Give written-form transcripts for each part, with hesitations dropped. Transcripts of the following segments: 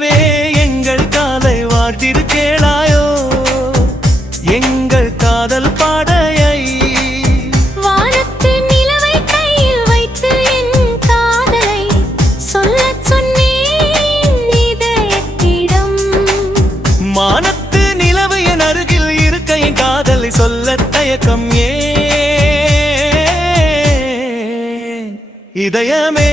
நிலவே எங்கள் காதை வாழ்த்திருக்கேளாயோ எங்கள் காதல் பாடையை. வானத்து நிலவை கையில் வைத்து என் காதலை சொல்லச் சொன்னேன் இதயத்திடம். மானத்து நிலவு என் அருகில் இருக்க என் காதலை சொல்ல தயக்கம் ஏன் இதயமே.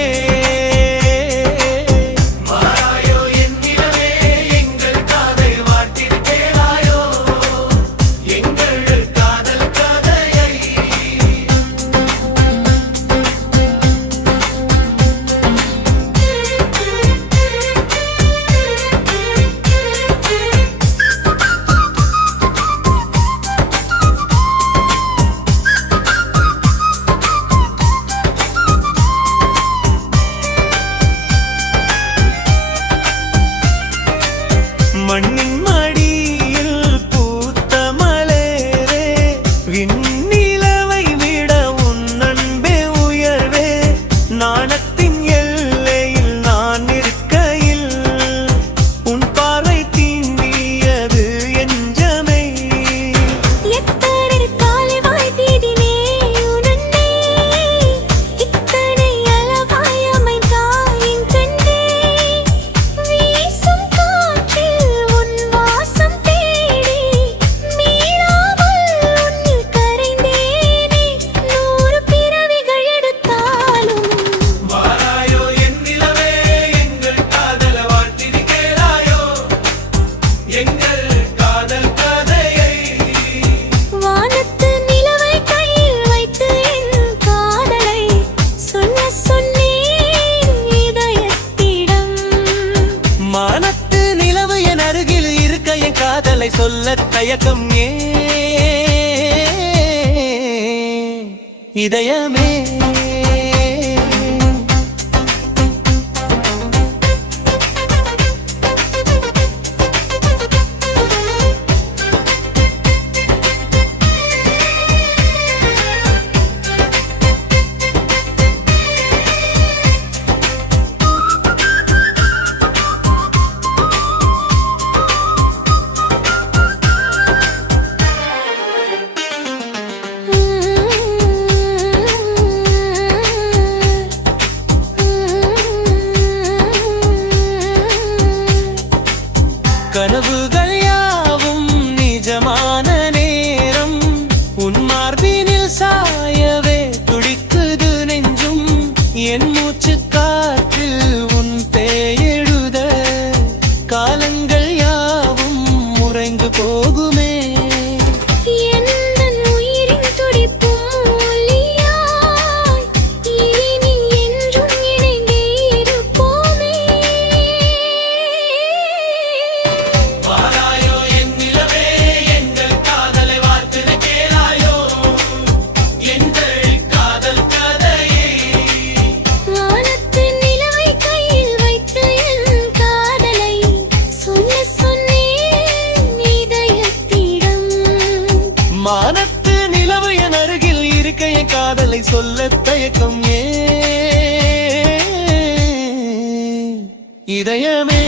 மண்ணின் மடியில் பூத்த மலரே விண்ணிலவை விட உன் அன்பே உயர்வே. நாணத்தின் எல்லையில் நான் இருக்கையில் உன் பார்வை தீண்டியது எஞ்சமே. எத்தனை காலை வாழ்த்திடினே உனன்னே இத்தனை அளவாய் அமைந்தாய் என் கண்ணே. வீசும் காற்றில் உன் வாசம் தேடி மீளாமல் உன்னில் கரைந்தேனே. 100 பிறவிகள் எடுத்தாலும் வாராயோ என் நிலவே எங்கள் காதல வாழ்த்திருக்கேளாயோ எங்கள் காதல் கதையை. வானத்து நிலவை கையில் வைத்து என் காதலை சொல்ல சொன்னேன் இதயத்திடம். மானத்து நிலவு என் அருகில் இருக்க என் காதலை சொல்ல தயக்கம் ஏன் இதயமே. கனவுகள் யாவும் நிஜமான நேரம் உன் மார்பினில் சாயவே துடிக்குது நெஞ்சும். என் மூச்சு காற்றில் உன் பெயரெழுத காலங்கள் யாவும் உறைந்து போகுமே. எந்தன் உயிரின் துடிப்பும் ஒலியாய் இனி என்றும் இணைந்தே இருப்போமே. வாராயோ என் நிலவே எங்கள் காதலை வாழ்த்திருக்கேளாயோ எங்கள் காதல் கதையை. வானத்து நிலவை கையில் வைத்து என் காதலை சொல்ல சொன்னேன் இதயத்திடம். மானத்து நிலவு என் அருகில் இருக்க என் காதலை சொல்ல தயக்கம் ஏன் இதயமே.